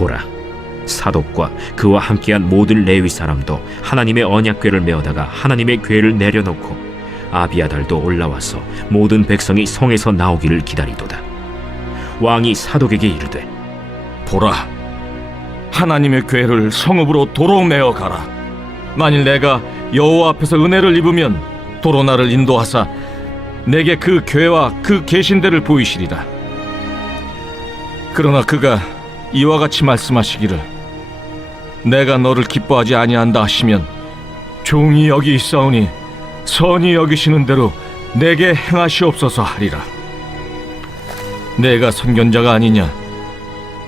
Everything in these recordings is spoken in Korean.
보라, 사독과 그와 함께한 모든 레위 사람도 하나님의 언약궤를 메어다가 하나님의 궤를 내려놓고 아비아달도 올라와서 모든 백성이 성에서 나오기를 기다리도다. 왕이 사독에게 이르되, 보라, 하나님의 궤를 성읍으로 도로 메어 가라. 만일 내가 여호와 앞에서 은혜를 입으면 도로 나를 인도하사 내게 그 궤와 그 계신대를 보이시리라. 그러나 그가 이와 같이 말씀하시기를, 내가 너를 기뻐하지 아니한다 하시면 종이 여기 있사오니 선히 여기시는 대로 내게 행하시옵소서 하리라. 내가 선견자가 아니냐?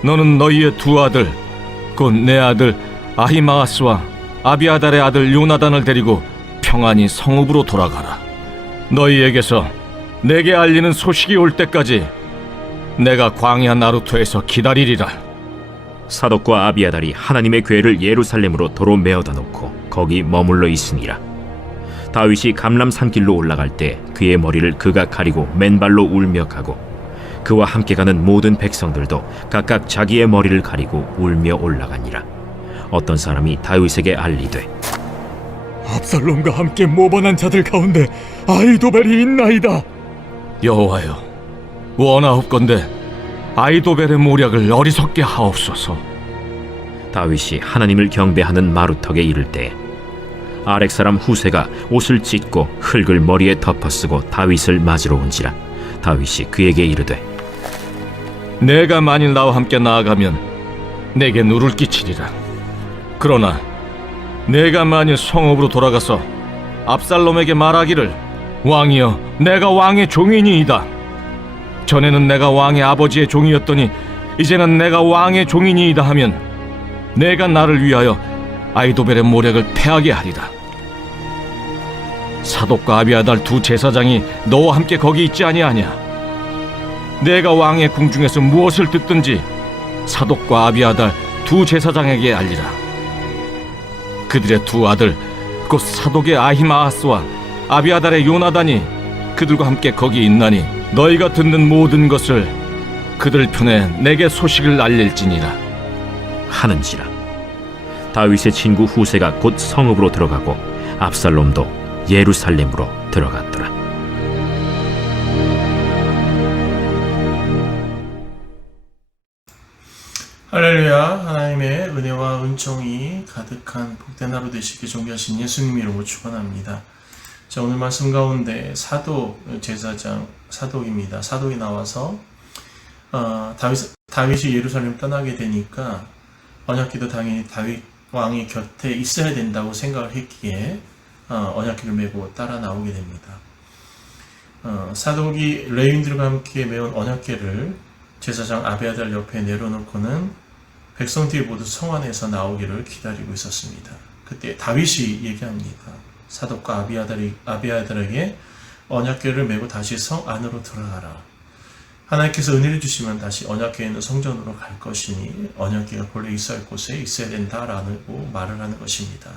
너는 너희의 두 아들, 곧 내 아들 아히마아스와 아비아달의 아들 요나단을 데리고 평안히 성읍으로 돌아가라. 너희에게서 내게 알리는 소식이 올 때까지 내가 광야 나루토에서 기다리리라. 사독과 아비아달이 하나님의 궤를 예루살렘으로 도로 메어다 놓고 거기 머물러 있으니라. 다윗이 감람 산길로 올라갈 때 그의 머리를 그가 가리고 맨발로 울며 가고 그와 함께 가는 모든 백성들도 각각 자기의 머리를 가리고 울며 올라가니라. 어떤 사람이 다윗에게 알리되, 압살롬과 함께 모반한 자들 가운데 아히도벨이 있나이다. 여호와여, 원하옵건대 아히도벨의 모략을 어리석게 하옵소서. 다윗이 하나님을 경배하는 마루턱에 이를 때 아렉 사람 후세가 옷을 찢고 흙을 머리에 덮어쓰고 다윗을 맞으러 온지라. 다윗이 그에게 이르되, 내가 만일 나와 함께 나아가면 내게 누를 끼치리라. 그러나 내가 만일 성읍으로 돌아가서 압살롬에게 말하기를, 왕이여, 내가 왕의 종이니이다. 전에는 내가 왕의 아버지의 종이었더니 이제는 내가 왕의 종이니이다 하면 내가 나를 위하여 아히도벨의 모략을 패하게 하리라. 사독과 아비아달 두 제사장이 너와 함께 거기 있지 아니하냐? 내가 왕의 궁중에서 무엇을 듣든지 사독과 아비아달 두 제사장에게 알리라. 그들의 두 아들, 곧 사독의 아히마아스와 아비아달의 요나단이 그들과 함께 거기 있나니 너희가 듣는 모든 것을 그들 편에 내게 소식을 알릴지니라 하는지라. 다윗의 친구 후세가 곧 성읍으로 들어가고 압살롬도 예루살렘으로 들어갔더라. 할렐루야. 하나님의 은혜와 은총이 가득한 복된 하루 되시길 존귀하신 예수님 이름으로 축원합니다. 자, 오늘 말씀 가운데 사독 제사장 사독입니다. 사독이 나와서 다윗이 예루살렘 떠나게 되니까 언약궤도 당연히 다윗 왕이 곁에 있어야 된다고 생각을 했기에 언약궤를 메고 따라 나오게 됩니다. 사독이 레위인들과 함께 메운 언약궤를 제사장 아비아달 옆에 내려놓고는 백성들이 모두 성 안에서 나오기를 기다리고 있었습니다. 그때 다윗이 얘기합니다. 사독과 아비아달에게 언약궤를 메고 다시 성 안으로 들어가라. 하나님께서 은혜를 주시면 다시 언약궤에 있는 성전으로 갈 것이니 언약궤가 본래 있어야 할 곳에 있어야 된다라고 말을 하는 것입니다.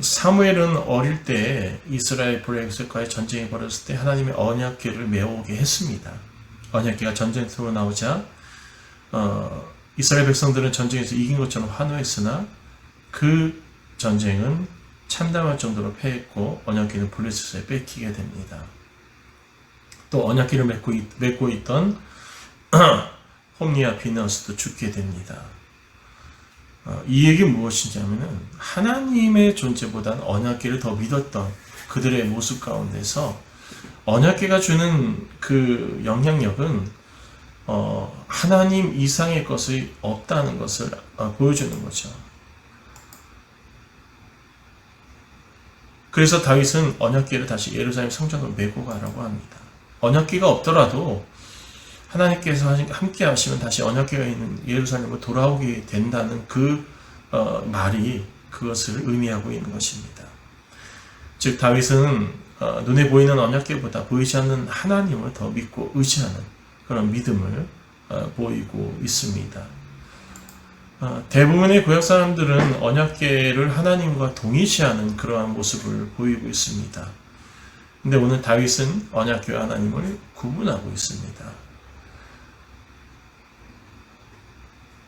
사무엘은 어릴 때 이스라엘 블레셋과의 전쟁이 벌어졌을 때 하나님의 언약궤를 메어오게 했습니다. 언약궤가 전쟁터로 나오자 이스라엘 백성들은 전쟁에서 이긴 것처럼 환호했으나 그 전쟁은 참담할 정도로 패했고 언약궤는 블레셋에 뺏기게 됩니다. 또 언약궤를 메고 있던 홈리와 비느하스도 죽게 됩니다. 이 얘기는 무엇인지 하면은 하나님의 존재보다는 언약궤를 더 믿었던 그들의 모습 가운데서 언약궤가 주는 그 영향력은 하나님 이상의 것이 없다는 것을 보여주는 거죠. 그래서 다윗은 언약궤를 다시 예루살렘 성전으로 메고 가라고 합니다. 언약궤가 없더라도 하나님께서 함께 하시면 다시 언약궤가 있는 예루살렘으로 돌아오게 된다는 그 말이 그것을 의미하고 있는 것입니다. 즉 다윗은 눈에 보이는 언약궤보다 보이지 않는 하나님을 더 믿고 의지하는 그런 믿음을 보이고 있습니다. 대부분의 구약 사람들은 언약궤를 하나님과 동일시하는 그러한 모습을 보이고 있습니다. 근데 오늘 다윗은 언약궤와 하나님을 구분하고 있습니다.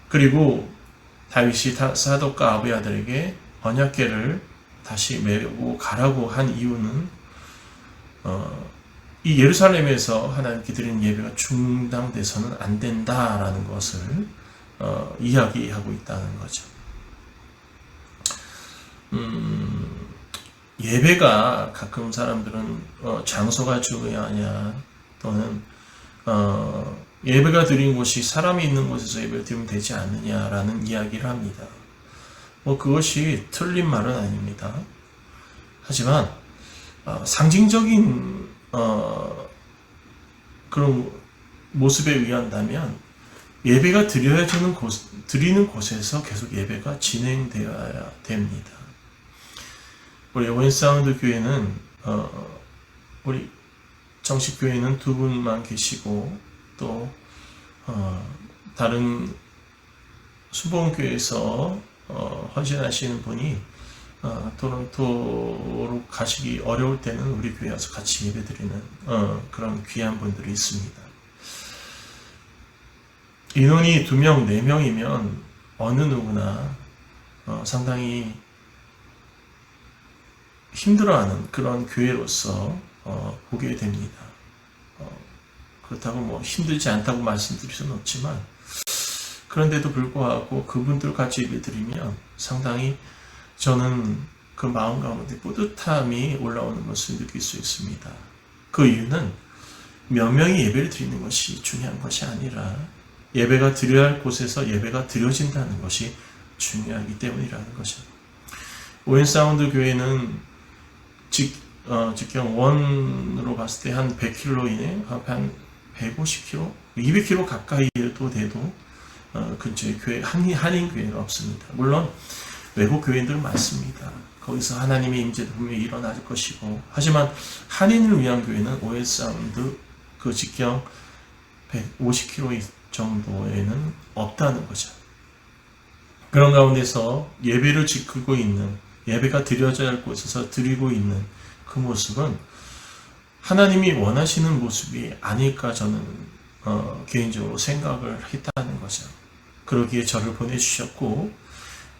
그리고 다윗이 사독과 아비아들에게 언약궤를 다시 메고 가라고 한 이유는 이 예루살렘에서 하나님께 드리는 예배가 중단돼서는 안 된다라는 것을 이야기하고 있다는 거죠. 예배가 가끔 사람들은 장소가 중요하냐 또는 예배가 드린 곳이 사람이 있는 곳에서 예배를 드리면 되지 않느냐라는 이야기를 합니다. 그것이 틀린 말은 아닙니다. 하지만 상징적인 그런 모습에 의한다면 예배가 드리는 곳에서 계속 예배가 진행되어야 됩니다. 우리 오웬사운드 교회는 우리 정식 교회는 두 분만 계시고 또 다른 수봉교회에서 헌신하시는 분이 토론토로 가시기 어려울 때는 우리 교회 와서 같이 예배드리는 그런 귀한 분들이 있습니다. 인원이 2명, 4명이면 어느 누구나 상당히 힘들어하는 그런 교회로서 보게 됩니다. 그렇다고 힘들지 않다고 말씀드릴 수는 없지만 그런데도 불구하고 그분들 같이 예배드리면 상당히 저는 그 마음 가운데 뿌듯함이 올라오는 것을 느낄 수 있습니다. 그 이유는 몇 명이 예배를 드리는 것이 중요한 것이 아니라 예배가 드려야 할 곳에서 예배가 드려진다는 것이 중요하기 때문이라는 거죠. 오웬사운드 교회는 직경 원으로 봤을 때 한 100km 이내, 한 150km, 200km 가까이도 돼도 근처에 교회, 한인 교회가 없습니다. 물론 외국 교회들 많습니다. 거기서 하나님의 임재도 분명히 일어날 것이고, 하지만 한인을 위한 교회는 오웬사운드 그 직경 150km 정도에는 없다는 거죠. 그런 가운데서 예배를 지키고 있는, 예배가 드려져야 할 곳에서 드리고 있는 그 모습은 하나님이 원하시는 모습이 아닐까 저는 개인적으로 생각을 했다는 거죠. 그러기에 저를 보내주셨고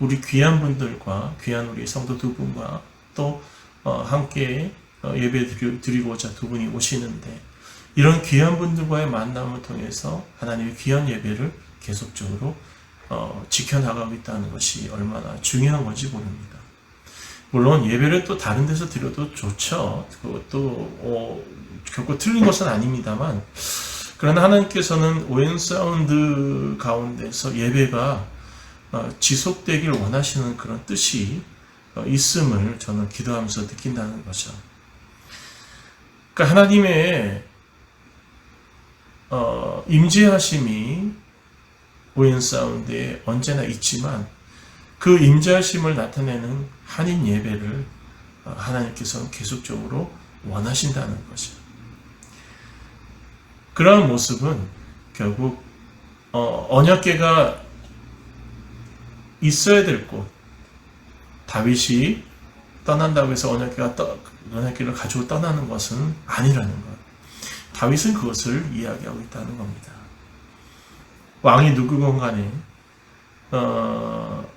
우리 귀한 분들과 귀한 우리 성도 두 분과 또 함께 예배 드리고자 두 분이 오시는데 이런 귀한 분들과의 만남을 통해서 하나님의 귀한 예배를 계속적으로 지켜나가고 있다는 것이 얼마나 중요한 건지 모릅니다. 물론 예배를 또 다른 데서 드려도 좋죠. 그것도 결코 틀린 것은 아닙니다만 그러나 하나님께서는 오웬사운드 가운데서 예배가 지속되길 원하시는 그런 뜻이 있음을 저는 기도하면서 느낀다는 거죠. 그러니까 하나님의 임재하심이 오웬사운드에 언제나 있지만 그 임재하심을 나타내는 한인 예배를 하나님께서는 계속적으로 원하신다는 거죠. 그러한 모습은 결국 언약궤가 있어야 될 곳, 다윗이 떠난다고 해서 언약궤를 가지고 떠나는 것은 아니라는 것. 다윗은 그것을 이야기하고 있다는 겁니다. 왕이 누구건 간에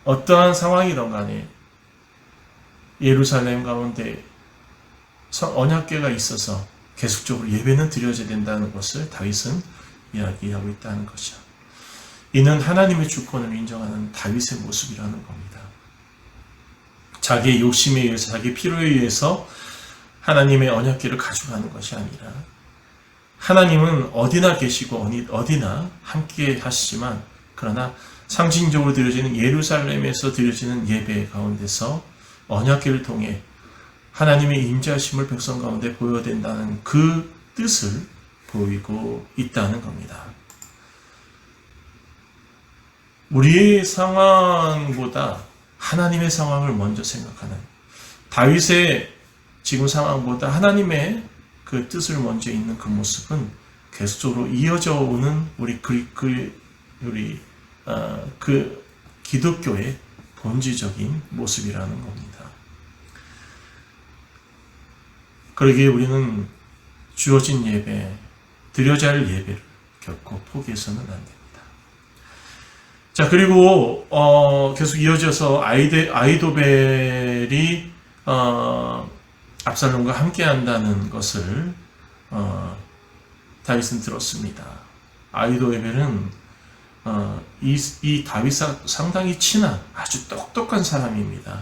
어떠한 상황이든 간에 예루살렘 가운데 언약궤가 있어서 계속적으로 예배는 드려져야 된다는 것을 다윗은 이야기하고 있다는 것이죠. 이는 하나님의 주권을 인정하는 다윗의 모습이라는 겁니다. 자기의 욕심에 의해서 자기의 필요에 의해서 하나님의 언약궤를 가져가는 것이 아니라 하나님은 어디나 계시고 어디나 함께 하시지만 그러나 상징적으로 드려지는 예루살렘에서 드려지는 예배 가운데서 언약궤를 통해 하나님의 임재하심을 백성 가운데 보여야 된다는 그 뜻을 보이고 있다는 겁니다. 우리의 상황보다 하나님의 상황을 먼저 생각하는 다윗의 지금 상황보다 하나님의 그 뜻을 먼저 있는 그 모습은 계속적으로 이어져 오는 그 기독교의 본질적인 모습이라는 겁니다. 그러기에 우리는 주어진 예배, 드려져야 할 예배를 결코 포기해서는 안 됩니다. 자, 그리고 계속 이어져서 아이도벨이 압살롬과 함께한다는 것을 다윗은 들었습니다. 아이도벨은 이 다윗과 상당히 친한 아주 똑똑한 사람입니다.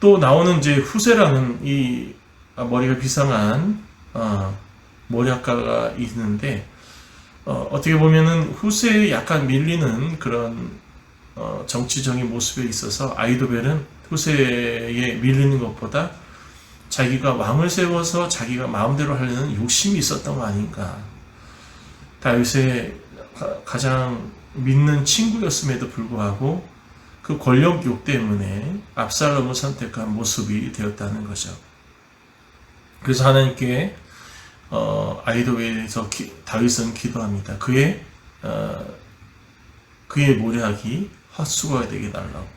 또 나오는 이제 후세라는 이 머리가 비상한 머리학가가 있는데, 어떻게 보면은 후세에 약간 밀리는 그런 정치적인 모습에 있어서 아이도벨은 후세에 밀리는 것보다 자기가 왕을 세워서 자기가 마음대로 하려는 욕심이 있었던 거 아닌가. 다윗의 가장 믿는 친구였음에도 불구하고 그 권력욕 때문에 압살롬을 선택한 모습이 되었다는 거죠. 그래서 하나님께 아이도벨에서 다윗은 기도합니다. 그의 모략이 헛수고가 되게 달라고.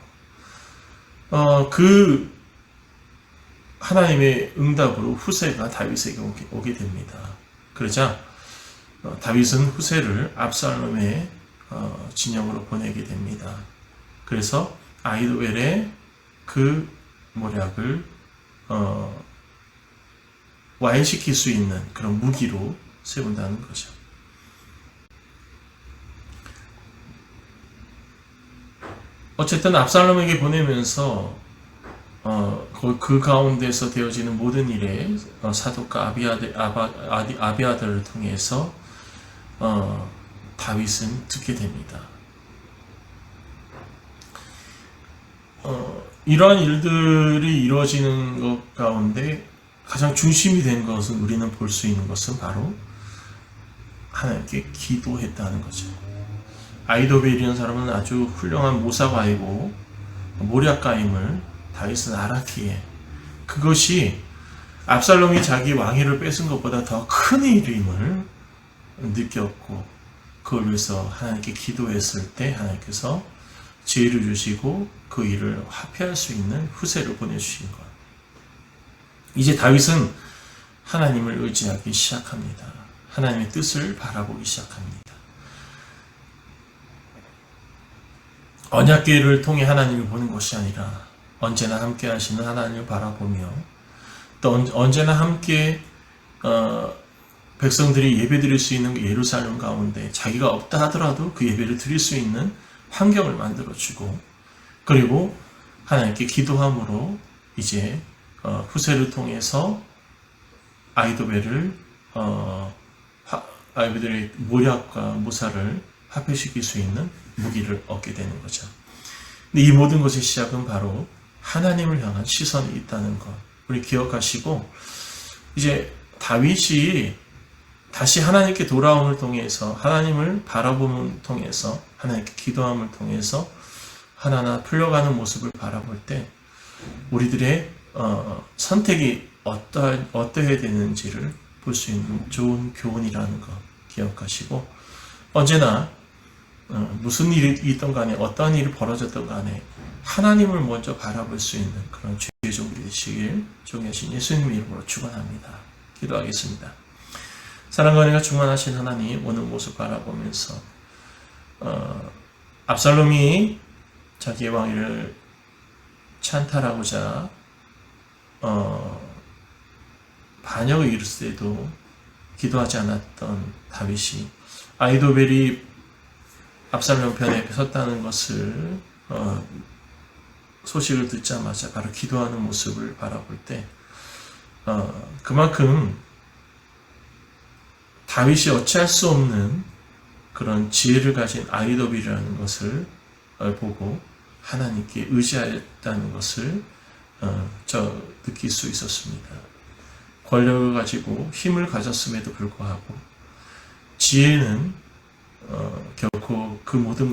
그 하나님의 응답으로 후세가 다윗에게 오게 됩니다. 그러자 다윗은 후세를 압살롬의 진영으로 보내게 됩니다. 그래서 아이도벨의 그 모략을 와해시킬 수 있는 그런 무기로 세운다는 거죠. 어쨌든 압살롬에게 보내면서 그 가운데서 되어지는 모든 일에 사독과 아비아들을 통해서 다윗은 듣게 됩니다. 이러한 일들이 이루어지는 것 가운데 가장 중심이 된 것은, 우리는 볼 수 있는 것은 바로 하나님께 기도했다는 거죠. 아이도벨이라는 사람은 아주 훌륭한 모사가이고 모략가임을 다윗은 알았기에 그것이 압살롬이 자기 왕위를 뺏은 것보다 더 큰 일임을 느꼈고, 그걸 위해서 하나님께 기도했을 때 하나님께서 지혜를 주시고 그 일을 화폐할 수 있는 후세를 보내주신 것. 이제 다윗은 하나님을 의지하기 시작합니다. 하나님의 뜻을 바라보기 시작합니다. 언약궤를 통해 하나님을 보는 것이 아니라 언제나 함께 하시는 하나님을 바라보며, 또 언제나 함께 백성들이 예배드릴 수 있는 예루살렘 가운데 자기가 없다 하더라도 그 예배를 드릴 수 있는 환경을 만들어주고, 그리고 하나님께 기도함으로 이제 후세를 통해서 아이도벨의 모략과 모사를 화폐시킬 수 있는 무기를 얻게 되는 거죠. 근데 이 모든 것의 시작은 바로 하나님을 향한 시선이 있다는 것, 우리 기억하시고, 이제 다윗이 다시 하나님께 돌아옴을 통해서, 하나님을 바라봄을 통해서, 하나님께 기도함을 통해서 하나하나 풀려가는 모습을 바라볼 때 우리들의 선택이 어떠해야 되는지를 볼 수 있는 좋은 교훈이라는 것 기억하시고, 언제나 무슨 일이 있던 간에, 어떠한 일이 벌어졌던 간에 하나님을 먼저 바라볼 수 있는 그런 주의 종들이 되시길 존귀하신 예수님 이름으로 축원합니다. 기도하겠습니다. 사랑과 은혜가 충만하신 하나님, 오늘 모습 바라보면서 압살롬이 자기의 왕위를 찬탈하고자 반역을 이뤘을 때도 기도하지 않았던 다윗이 아이도벨이 압살롬 편에 섰다는 것을 소식을 듣자마자 바로 기도하는 모습을 바라볼 때 그만큼 다윗이 어찌할 수 없는 그런 지혜를 가진 아이도벨이라는 것을 보고 하나님께 의지하였다는 것을 느낄 수 있었습니다. 권력을 가지고 힘을 가졌음에도 불구하고 지혜는 결코 그 모든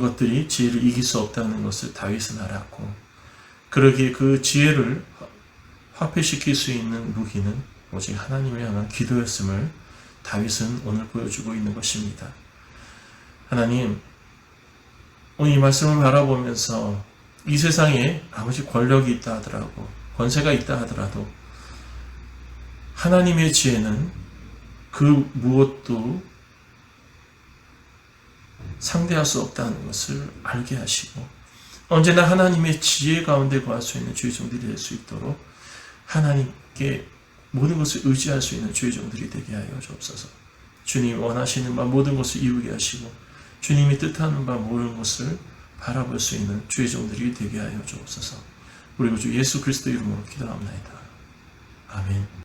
것들이 지혜를 이길 수 없다는 것을 다윗은 알았고, 그러기에 그 지혜를 화폐시킬 수 있는 무기는 오직 하나님을 향한 기도였음을 다윗은 오늘 보여주고 있는 것입니다. 하나님, 오늘 이 말씀을 바라보면서 이 세상에 아무리 권력이 있다 하더라도, 권세가 있다 하더라도 하나님의 지혜는 그 무엇도 상대할 수 없다는 것을 알게 하시고 언제나 하나님의 지혜 가운데 거할 수 있는 주의 종들이 될 수 있도록 하나님께 모든 것을 의지할 수 있는 주의 종들이 되게 하여 주옵소서. 주님이 원하시는 바 모든 것을 이루게 하시고 주님이 뜻하는 바 모든 것을 바라볼 수 있는 주의 종들이 되게 하여 주옵소서. 우리 주 예수 그리스도 이름으로 기도합니다. 아멘.